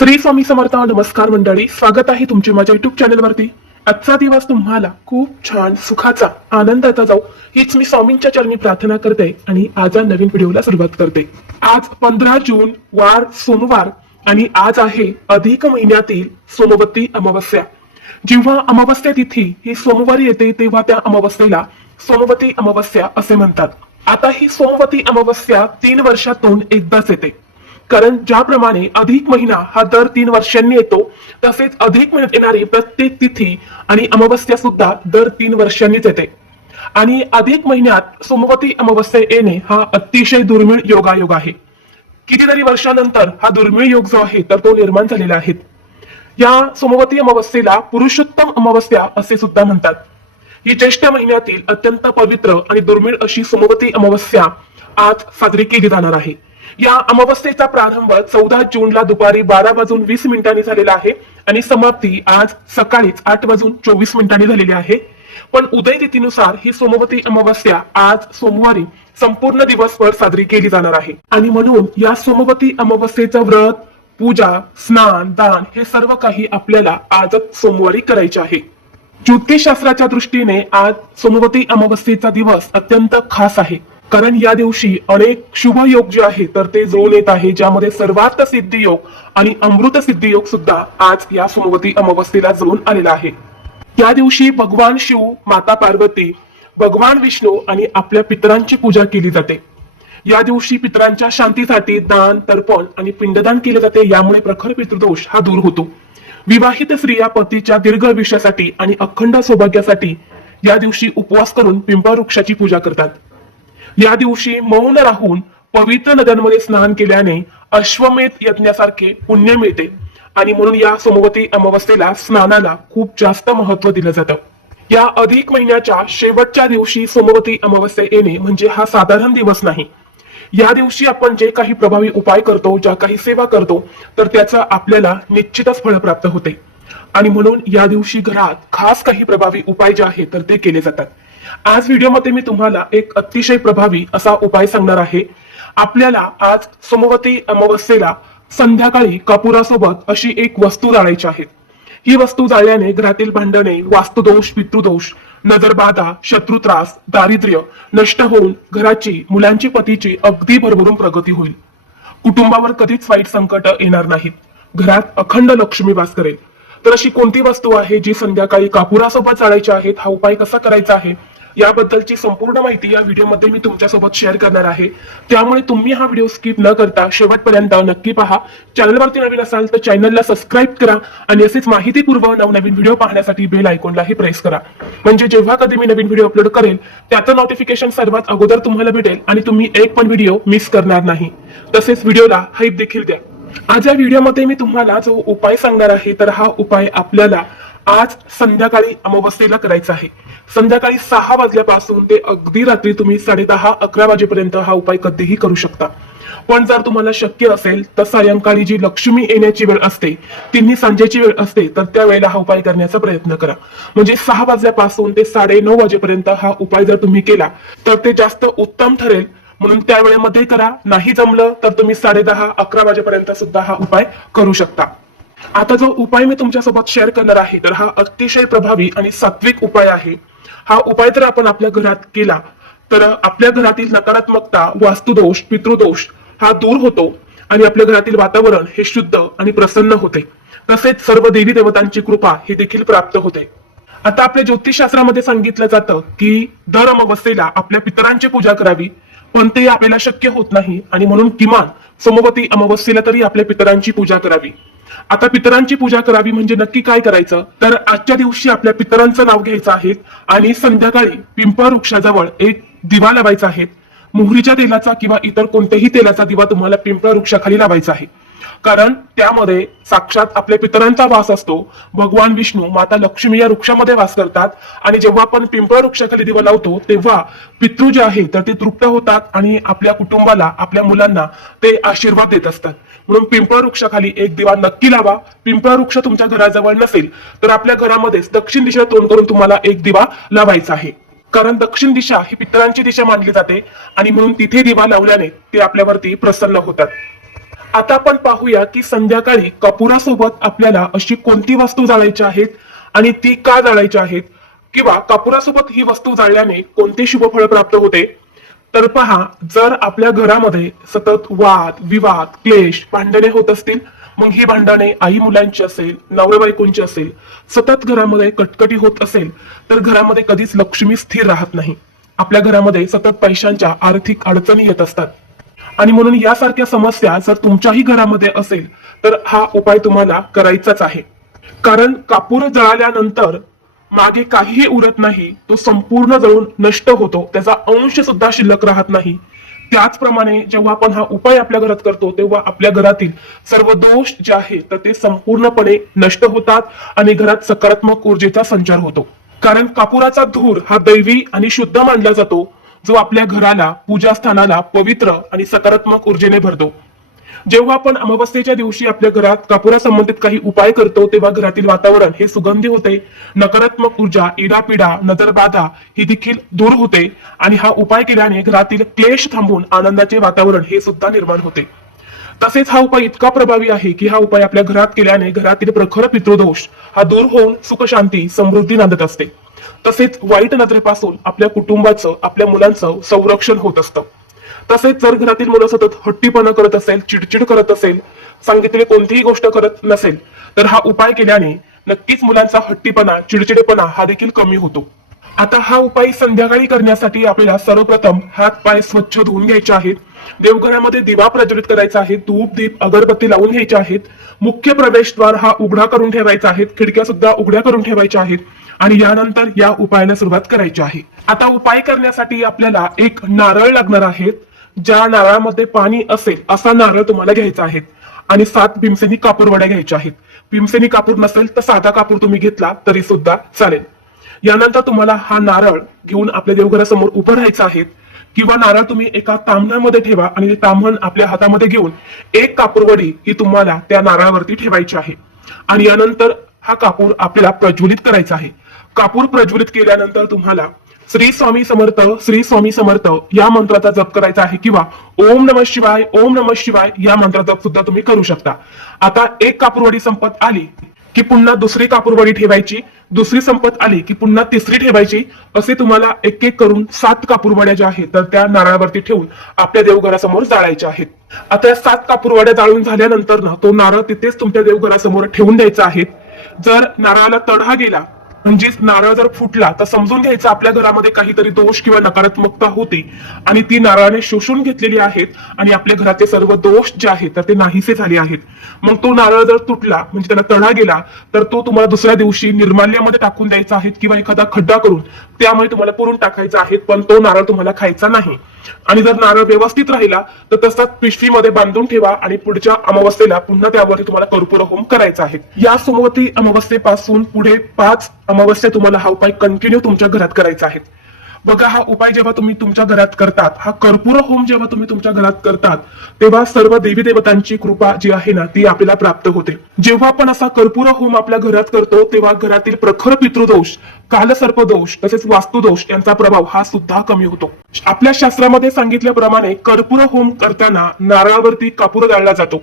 श्री स्वामी समर्थ. नमस्कार मंडळी, स्वागत आहे तुमचे माझ्या युट्यूब चॅनलवरती. आजचा दिवस तुम्हाला खूप छान सुखाचा आनंदाचा जाऊ हीच मी स्वामींच्या चरणी प्रार्थना करते आणि आज नवीन व्हिडिओला सुरुवात करते. आज 15 जून वार सोमवार आणि आज आहे अधिक महिन्यातील सोमवती अमावस्या. जेव्हा अमावस्या तिथी ही सोमवारी येते तेव्हा त्या अमावस्येला सोमवती अमावस्या असे म्हणतात. आता ही सोमवती अमावस्या 3 वर्षातून एकदाच येते. कारण ज्याप्रमाणे अधिक महिना हा दर 3 वर्षांनी येतो तसेच अधिक महिन्यात येणारी प्रत्येक तिथी आणि अमावस्या सुद्धा दर 3 वर्षांनीच येते. आणि अधिक महिन्यात सोमवती अमावस्या येणे हा अतिशय दुर्मिळ योगायोग आहे. कितीतरी वर्षानंतर हा दुर्मिळ योग जो आहे तर तो निर्माण झालेला आहे. या सोमवती अमावस्येला पुरुषोत्तम अमावस्या असे सुद्धा म्हणतात. ही ज्येष्ठ महिन्यातील अत्यंत पवित्र आणि दुर्मिळ अशी सोमवती अमावस्या आज साजरी केली जाणार आहे. या अमावस्येचा प्रारंभ 14 जूनला दुपारी 12:20 झालेला आहे आणि समाप्ती आज सकाळीच 8:24 झालेली आहे. पण उदय तिथीनुसार ही सोमवती अमावस्या आज सोमवारी संपूर्ण दिवसभर साजरी केली जाणार आहे. आणि म्हणून या सोमवती अमावस्येचं व्रत, पूजा, स्नान, दान हे सर्व काही आपल्याला आजच सोमवारी करायचे आहे. ज्योतिषशास्त्राच्या दृष्टीने आज सोमवती अमावस्येचा दिवस अत्यंत खास आहे. कारण या दिवशी अनेक शुभ योग जे आहे तर ते जुळून येत आहे, ज्यामध्ये सर्वार्थ सिद्धी योग आणि अमृत सिद्धी योग सुद्धा आज या सोमवती अमावस्येला जुळून आलेला आहे. या दिवशी भगवान शिव, माता पार्वती, भगवान विष्णू आणि आपल्या पितरांची पूजा केली जाते. या दिवशी पितरांच्या शांतीसाठी दान, तर्पण आणि पिंडदान केले जाते. यामुळे प्रखर पितृदोष हा दूर होतो. विवाहित स्त्रिया पतीच्या दीर्घ आयुष्यासाठी आणि अखंड सौभाग्यासाठी या दिवशी उपवास करून पिंपळ वृक्षाची पूजा करतात. या दिवशी मौन राहून पवित्र नद्यांमध्ये स्नान केल्याने अश्वमेध यज्ञासारखे पुण्य मिळते आणि म्हणून या सोमवती अमावस्येला स्नानाला खूप जास्त महत्व दिलं जातं. या अधिक महिन्याच्या शेवटच्या दिवशी सोमवती अमावस्या येणे म्हणजे हा साधारण दिवस नाही. या दिवशी आपण जे काही प्रभावी उपाय करतो, ज्या काही सेवा करतो तर त्याचा आपल्याला निश्चितच फळ प्राप्त होते. आणि म्हणून या दिवशी घरात खास काही प्रभावी उपाय जे आहेत तर ते केले जातात. आज व्हिडिओमध्ये मी तुम्हाला एक अतिशय प्रभावी असा उपाय सांगणार आहे. आपल्याला आज सोमवती अमावस्येला संध्याकाळी कापुरासोबत अशी एक वस्तू जाळायची आहे. ही वस्तू जाळल्याने घरातील भांडणे, वास्तुदोष, पितृदोष, नजरबाधा, शत्रुत्रास, दारिद्र्य नष्ट होऊन घराची, मुलांची, पतीची अगदी भरभरून प्रगती होईल. कुटुंबावर कधीच वाईट संकट येणार नाहीत. घरात अखंड लक्ष्मी वास करेल. तर अशी कोणती वस्तू आहे जी संध्याकाळी कापुरासोबत जाळायची आहे, हा उपाय कसा करायचा आहे याबद्दलची संपूर्ण माहिती या व्हिडिओमध्ये मी तुमच्यासोबत शेअर करणार आहे. त्यामुळे तुम्ही हा व्हिडिओ स्किप न करता शेवटपर्यंत नक्की पहा. चॅनलवरती नवीन असाल तर चॅनलला सबस्क्राईब करा आणि असेच माहितीपूर्व नवनवीन व्हिडिओ पाहण्यासाठी बेल आयकॉनलाही प्रेस करा. म्हणजे जेव्हा कधी मी नवीन व्हिडिओ अपलोड करेल त्याचं नोटिफिकेशन सर्वात अगोदर तुम्हाला भेटेल आणि तुम्ही एक पण व्हिडिओ मिस करणार नाही. तसेच व्हिडिओला हाईप देखील द्या. आज या व्हिडिओमध्ये मी तुम्हाला जो उपाय सांगणार आहे तर हा उपाय आपल्याला आज संध्याकाळी अमावस्येला करायचा आहे. संध्याकाळी 6 वाजल्यापासून ते अगदी रात्री तुम्ही 10:30-11 वाजेपर्यंत हा उपाय कधीही करू शकता. पण जर तुम्हाला शक्य असेल तर सायंकाळी जी लक्ष्मी येण्याची वेळ असते, तिन्ही सांजेची वेळ असते, तर त्या वेळेला हा उपाय करण्याचा प्रयत्न करा. म्हणजे 6 वाजल्यापासून ते 9:30 वाजेपर्यंत हा उपाय जर तुम्ही केला तर ते जास्त उत्तम ठरेल. म्हणून त्या वेळेमध्ये करा. नाही जमलं तर तुम्ही 10:30-11 वाजेपर्यंत सुद्धा हा उपाय करू शकता. आता जो उपाय मी तुमच्यासोबत शेअर करणार आहे तर हा अतिशय प्रभावी आणि सात्विक उपाय आहे. हा उपाय जर आपण आपल्या घरात केला तर आपल्या घरातील नकारात्मकता, वास्तुदोष, पितृदोष हा दूर होतो आणि आपल्या घरातील वातावरण हे शुद्ध आणि प्रसन्न होते. तसेच सर्व देवी देवतांची कृपा ही देखील प्राप्त होते. आता आपल्या ज्योतिषशास्त्रामध्ये सांगितलं जातं की दर अमावस्येला आपल्या पितरांची पूजा करावी, पण ते आपल्याला शक्य होत नाही आणि म्हणून किमान सोमवती अमावस्येला तरी आपल्या पितरांची पूजा करावी. आता पितरांची पूजा करावी म्हणजे नक्की काय करायचं तर आजच्या दिवशी आपल्या पितरांचं नाव घ्यायचं आहे आणि संध्याकाळी पिंपळ वृक्षाजवळ एक दिवा लावायचा आहे. मोहरीच्या तेलाचा किंवा इतर कोणत्याही तेलाचा दिवा तुम्हाला पिंपळ वृक्षाखाली लावायचा आहे. कारण त्यामध्ये साक्षात आपल्या पितरांचा वास असतो. भगवान विष्णू, माता लक्ष्मी या वृक्षामध्ये वास करतात आणि जेव्हा आपण पिंपळ वृक्षाखाली दिवा लावतो तेव्हा पितृ जे आहे तर ते तृप्त होतात आणि आपल्या कुटुंबाला, आपल्या मुलांना ते आशीर्वाद देत असतात. म्हणून पिंपळ वृक्षाखाली एक दिवा नक्की लावा. पिंपळ वृक्ष तुमच्या घराजवळ नसेल तर आपल्या घरामध्येच दक्षिण दिशेला तोंड करून तुम्हाला एक दिवा लावायचा आहे. कारण दक्षिण दिशा ही पितरांची दिशा मानली जाते आणि म्हणून तिथे दिवा लावल्याने ते आपल्यावरती प्रसन्न होतात. आता आपण पाहूया की संध्याकाळी कपुरासोबत आपल्याला अशी कोणती वस्तू जाळायची आहेत आणि ती का जाळायची आहेत, किंवा कपुरासोबत ही वस्तू जाळल्याने कोणते शुभफळ प्राप्त होते. तर पहा, जर आपल्या घरामध्ये सतत वाद विवाद क्लेश भांडणे होत असतील, मग ही भांडणे आई मुलांची असेल, नवरा बायकोंची असेल, सतत घरामध्ये कटकटी होत असेल, तर घरामध्ये कधीच लक्ष्मी स्थिर राहत नाही. आपल्या घरामध्ये सतत पैशांच्या आर्थिक अडचणी येत असतात. आणि म्हणून यासारख्या समस्या जर तुमच्याही घरामध्ये असेल तर हा उपाय तुम्हाला करायचाच आहे. कारण कापूर जळाल्यानंतर मागे काहीही उरत नाही, तो संपूर्ण जळून नष्ट होतो, त्याचा अंश सुद्धा शिल्लक राहत नाही. त्याचप्रमाणे जेव्हा आपण हा उपाय आपल्या घरात करतो तेव्हा आपल्या घरातील सर्व दोष जे आहेत तर ते संपूर्णपणे नष्ट होतात आणि घरात सकारात्मक ऊर्जेचा संचार होतो. कारण कापुराचा धूर हा दैवी आणि शुद्ध मानला जातो, जो आपल्या घराला, पूजास्थानाला पवित्र आणि सकारात्मक ऊर्जेने भरतो. जेव्हा आपण अमावस्येच्या दिवशी आपल्या घरात कापुरा संबंधित काही उपाय करतो तेव्हा घरातील वातावरण हे सुगंधी होते, नकारात्मक ऊर्जा, इडापिडा, नजरबाधा ही देखील दूर होते आणि हा उपाय केल्याने घरातील क्लेश थांबून आनंदाचे वातावरण हे सुद्धा निर्माण होते. तसेच हा उपाय इतका प्रभावी आहे की हा उपाय आपल्या घरात केल्याने घरातील प्रखर पितृदोष हा दूर होऊन सुख शांती समृद्धी नांदत असते. तसेच वाईट नजरेपासून आपल्या कुटुंबाचं, आपल्या मुलांचं संरक्षण होत असतं. तसेच जर घरातील मुलं सतत हट्टीपणा करत असेल, चिडचिड करत असेल, सांगितलेली कोणतीही गोष्ट करत नसेल, तर हा उपाय केल्याने नक्कीच मुलांचा हट्टीपणा, चिडचिडेपणा हा देखील कमी होतो. आता हा उपाय संध्याकाळी करण्यासाठी आपल्याला सर्वप्रथम हात पाय स्वच्छ धुवून घ्यायचे आहेत. देवघरामध्ये दिवा प्रज्वलित करायचा आहे, धूप दीप अगरबत्ती लावून घ्यायच्या आहेत. मुख्य प्रवेशद्वार हा उघडा करून ठेवायचा आहे, खिडक्या सुद्धा उघड्या करून ठेवायच्या आहेत आणि यानंतर या उपायाला सुरुवात करायची आहे. आता उपाय करण्यासाठी आपल्याला एक नारळ लागणार आहेत. ज्या नारळामध्ये पाणी असेल असा नारळ तुम्हाला घ्यायचा आहे आणि 7 भीमसेनी कापूर वड्या घ्यायच्या आहेत. भीमसेनी कापूर नसेल तर साधा कापूर तुम्ही घेतला तरी सुद्धा चालेल. यानंतर तुम्हाला हा नारळ घेऊन आपल्या देवघरासमोर उभं राहायचं आहे, किंवा नारळ तुम्ही एका ताम्हणामध्ये ठेवा आणि ते ताम्हण आपल्या हातामध्ये घेऊन एक कापूरवडी ही तुम्हाला त्या नारळावरती ठेवायची आहे आणि यानंतर हा कापूर आपल्याला प्रज्वलित करायचा आहे. कापूर प्रज्वलित केल्यानंतर तुम्हाला श्री स्वामी समर्थ, श्री स्वामी समर्थ या मंत्राचा जप करायचा आहे, किंवा ओम नमः शिवाय, ओम नमः शिवाय या मंत्राचा जप सुद्धा तुम्ही करू शकता. आता एक कापूरवडी संपत आली की पुन्हा दुसरी कापूरवडी ठेवायची, दुसरी संपत आली की पुन्हा तिसरी ठेवायची. असे तुम्हाला एक एक करून 7 कापूरवड्या ज्या आहेत तर त्या नारळावरती ठेवून आपल्या देवघरासमोर जाळायच्या आहेत. आता या 7 कापूरवड्या जाळून झाल्यानंतर ना तो नारळ तिथेच तुमच्या देवघरासमोर ठेवून द्यायचा आहे. जर नारळाला तडा गेला, म्हणजेच नारळ जर फुटला, तर समजून घ्यायचं आपल्या घरामध्ये काहीतरी दोष किंवा नकारात्मकता होती आणि ती नारळाने शोषून घेतलेली आहेत आणि आपल्या घराचे सर्व दोष जे आहेत तर ते नाहीसे झाले आहेत. मग तो नारळ जर तुटला, म्हणजे त्याला तडा गेला, तर तो तुम्हाला दुसऱ्या दिवशी निर्माल्यामध्ये टाकून द्यायचा आहे किंवा एखादा खड्डा करून त्यामुळे तुम्हाला पुरून टाकायचा आहे, पण तो नारळ तुम्हाला खायचा नाही. आणि जर नारळ व्यवस्थित राहिला तर तसाच पिशवीमध्ये बांधून ठेवा आणि पुढच्या अमावस्येला पुन्हा त्यावरती तुम्हाला कर्पूर होम करायचा आहे. या सोमवती अमावस्येपासून पुढे 5 अमावस्या तुम्हाला हा उपाय कंटिन्यू तुमच्या घरात करायचा आहे. बघा, हा उपाय जेव्हा तुम्ही तुमच्या घरात करतात, हा कर्पूर होम जेव्हा तुम्ही तुमच्या घरात करतात, तेव्हा सर्व देवी देवतांची कृपा जी आहे ना ती आपल्याला प्राप्त होते. जेव्हा आपण असा कर्पूर होम आपल्या घरात करतो तेव्हा घरातील प्रखर पितृदोष, कालसर्पदोष तसेच वास्तुदोष यांचा प्रभाव हा सुद्धा कमी होतो. आपल्या शास्त्रामध्ये सांगितल्याप्रमाणे कर्पूर होम करताना नारळावरती कापूर जाळला जातो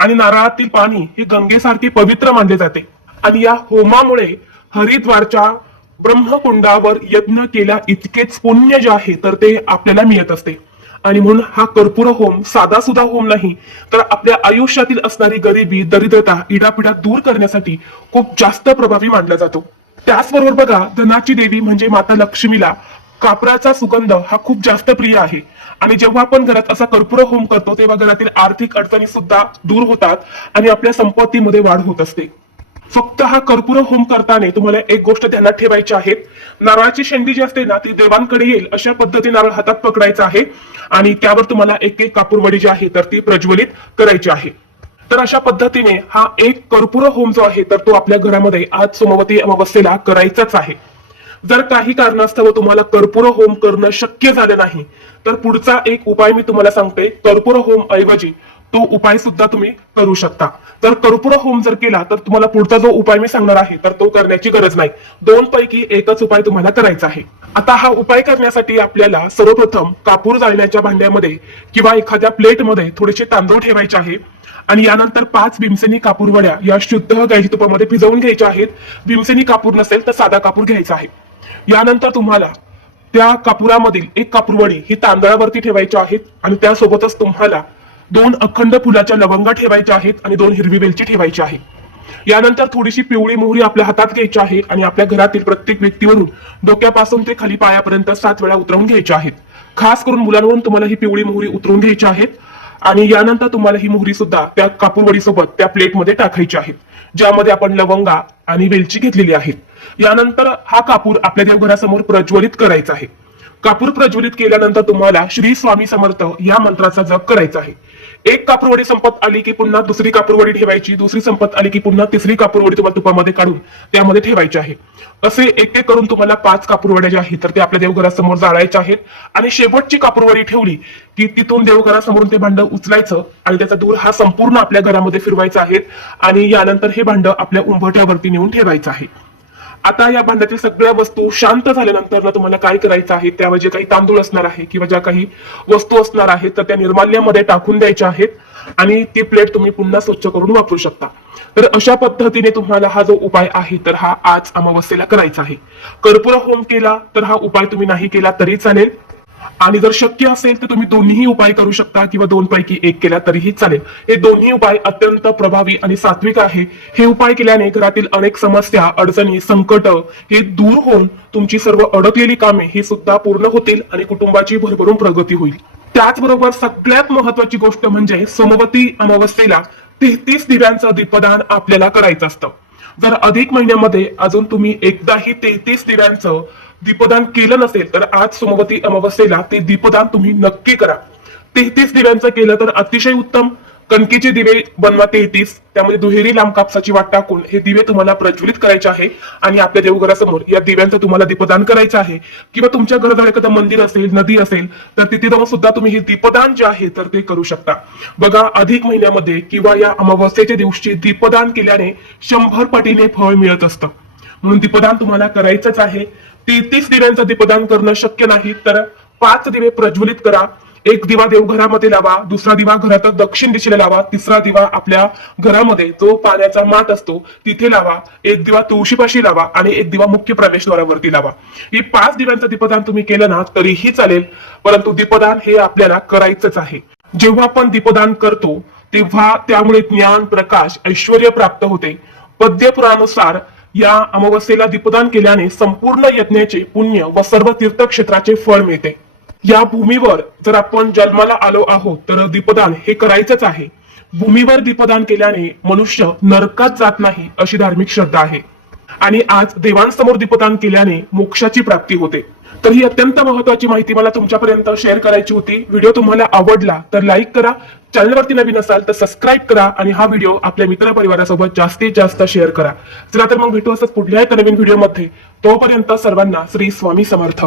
आणि नारळातील पाणी हे गंगेसारखे पवित्र मानले जाते आणि या होमामुळे हरिद्वारच्या ब्रह्मकुंडावर यज्ञ केल्या इतकेच पुण्य जे आहे तर ते आपल्याला मिळत असते. आणि म्हणून हा कर्पूर होम साधा सुद्धा होम नाही, तर आपल्या आयुष्यातील असणारी गरिबी, दरिद्रता, इडापिडा दूर करण्यासाठी खूप जास्त प्रभावी मानला जातो. त्याचबरोबर बघा, धनाची देवी म्हणजे माता लक्ष्मीला कापराचा सुगंध हा खूप जास्त प्रिय आहे आणि जेव्हा आपण घरात असा कर्पूर होम करतो तेव्हा घरातील आर्थिक अडचणी सुद्धा दूर होतात आणि आपल्या संपत्तीमध्ये वाढ होत असते. फक्त हा कर्पूर होम करताना तुम्हाला एक गोष्ट ध्यानात ठेवायची आहे. नारळाची शेंडी जी असते ना ती देवांकडे येईल अशा पद्धतीने नारळ हातात पकडायचा आहे आणि त्यावर तुम्हाला एक एक कापूरवडी जी आहे तर ती प्रज्वलित करायची आहे. तर अशा पद्धतीने हा एक कर्पूर होम जो आहे तर तो आपल्या घरामध्ये आज सोमवती अमावस्येला करायचाच आहे. जर काही कारणास्तव तुम्हाला कर्पूर होम करणं शक्य झालं नाही तर पुढचा एक उपाय मी तुम्हाला सांगते. कर्पूर होम ऐवजी तो उपाय सुद्धा तुम्ही करू शकता। तर कर्पूर होम जर केला तर तुम्हाला पुढचा जो उपाय मी सांगणार आहे तर तो करण्याची गरज नाही, दोन पैकी एकच उपाय तुम्हाला करायचा आहे। आता हा उपाय करण्यासाठी आपल्याला सर्वप्रथम कापूर जाळण्याच्या भांड्यामध्ये किंवा एखाद्या प्लेटमध्ये थोडेसे तांदूळ ठेवायचे आहे आणि यानंतर 5 भीमसेनी कापूर वड्या या शुद्ध गाईच्या तुपामध्ये भिजवून घ्यायच्या आहेत। भीमसेनी कापूर नसेल तर साधा कापूर घ्यायचा आहे। यानंतर तुम्हाला त्या कापुरामधील एक कापूरवडी ही तांदळावरती ठेवायची आहेत आणि त्यासोबतच तुम्हाला 2 अखंड फुलाच्या लवंगा ठेवायच्या आहेत आणि 2 हिरवी वेलची ठेवायची आहे। यानंतर थोडीशी पिवळी मोहरी आपल्या हातात घ्यायची आहे आणि आपल्या घरातील प्रत्येक व्यक्तीवरून डोक्यापासून ते खाली पायापर्यंत 7 वेळा उतरवून घ्यायची आहेत। खास करून मुलांवरून तुम्हाला ही पिवळी मोहरी उतरवून घ्यायची आहेत आणि यानंतर तुम्हाला ही मोहरी सुद्धा त्या कापूरवडी सोबत त्या प्लेटमध्ये टाकायची आहे, ज्यामध्ये आपण लवंगा आणि वेलची घेतलेली आहेत। यानंतर हा कापूर आपल्या देवघरासमोर प्रज्वलित करायचा आहे। कापूर प्रज्वलित केल्यानंतर तुम्हाला श्री स्वामी समर्थ या मंत्राचा जप करायचा आहे। एक कापूरवडी संपत आली की पुन्हा दुसरी कापूरवडी ठेवायची, दुसरी संपत आली की पुन्हा तिसरी कापूरवडी तुम्हाला तुपामध्ये काढून त्यामध्ये ठेवायची आहे। असे एक एक करून तुम्हाला 5 कापूरवड्या ज्या आहेत तर ते आपल्या देवघरासमोर जाळायच्या आहेत आणि शेवटची कापूरवडी ठेवली की तिथून देवघरासमोरून ते भांड उचलायचं आणि त्याचा धूर हा संपूर्ण आपल्या घरामध्ये फिरवायचा आहे आणि यानंतर हे भांड आपल्या उंबरठ्यावरती नेऊन ठेवायचं आहे। आता या भांड्यातील सगळ्या वस्तू शांत झाल्यानंतर ना तुम्हाला काय करायचं आहे, त्यावर जे काही तांदूळ असणार आहे किंवा ज्या काही वस्तू असणार आहेत तर त्या निर्माल्यामध्ये टाकून द्यायच्या आहेत आणि ती प्लेट तुम्ही पुन्हा स्वच्छ करून वापरू शकता। तर अशा पद्धतीने तुम्हाला हा जो उपाय आहे तर हा आज अमावस्येला करायचा आहे। कर्पूर होम केला तर हा उपाय तुम्ही नाही केला तरी चालेल आणि जर शक्य असेल तर तुम्ही दोन्ही उपाय करू शकता किंवा 2 पैकी एक केला तरीही चालेल। हे दोन्ही उपाय अत्यंत प्रभावी आणि सात्विक आहे। हे उपाय केल्याने घरातील अनेक समस्या, अडचणी, संकट हे दूर होऊन तुमची सर्व अडकलेली कामे ही सुद्धा पूर्ण होतील आणि कुटुंबाची भरभरून प्रगती होईल। त्याचबरोबर सगळ्यात महत्वाची गोष्ट म्हणजे सोमवती अमावस्येला 33 दिव्यांचं दीपदान आपल्याला करायचं असतं। जर अधिक महिन्यामध्ये अजून तुम्ही एकदाही 33 दिव्यांचं दीपदान केलं नसेल तर आज सोमवती अमावस्येला ते दीपदान तुम्ही नक्की करा। 33 दिव्यांचं केलं तर अतिशय उत्तम। कणकीचे दिवे बनवा 33, त्यामध्ये दुहेरी लांब कापसाची वाट टाकून हे दिवे तुम्हाला प्रज्वलित करायचे आहे आणि आपल्या देवघरासमोर या दिव्यांचं तुम्हाला दीपदान करायचं आहे। किंवा तुमच्या घराजवळ एखादं मंदिर असेल, नदी असेल तर तिथे जाऊन सुद्धा तुम्ही हे दीपदान जे आहे तर ते करू शकता। बघा, अधिक महिन्यामध्ये किंवा या अमावस्येच्या दिवशी दीपदान केल्याने 100 पटीने फळ मिळत असतं, म्हणून दीपदान तुम्हाला करायचंच आहे। 33 दिव्यांचं दीपदान करणं शक्य नाही तर 5 दिवे प्रज्वलित करा। एक दिवा देवघरामध्ये लावा, दुसरा दिवा घरात दक्षिण दिशेला लावा, तिसरा दिवा आपल्या घरामध्ये जो पाण्याचा माठ असतो तिथे लावा, एक दिवा तुळशीपाशी लावा आणि एक दिवा मुख्य प्रवेशद्वारावरती लावा। ही 5 दिव्यांचं दीपदान तुम्ही केलं ना तरीही चालेल, परंतु दीपदान हे आपल्याला करायचंच आहे। जेव्हा आपण दीपदान करतो तेव्हा त्यामुळे ज्ञान, प्रकाश, ऐश्वर्य प्राप्त होते। पद्यपुराणानुसार या अमावस्येला दीपदान केल्याने संपूर्ण यज्ञाचे पुण्य व सर्व तीर्थक्षेत्राचे फळ मिळते। या भूमीवर जर आपण जन्माला आलो आहोत तर दीपदान हे करायचंच आहे। भूमीवर दीपदान केल्याने मनुष्य नरकात जात नाही अशी धार्मिक श्रद्धा आहे आणि आज देवांसमोर दीपदान केल्याने मोक्षाची प्राप्ती होते। तर ही अत्यंत महत्वाची माहिती मला तुमच्यापर्यंत शेअर करायची होती। व्हिडिओ तुम्हाला आवडला तर लाईक करा, चॅनलवरती नवीन असाल तर सबस्क्राईब करा आणि हा व्हिडिओ आपल्या मित्र परिवारासोबत जास्तीत जास्त शेअर करा। चला तर मग भेटू असंच पुढल्या एका नवीन व्हिडिओमध्ये। तोपर्यंत सर्वांना श्री स्वामी समर्थ।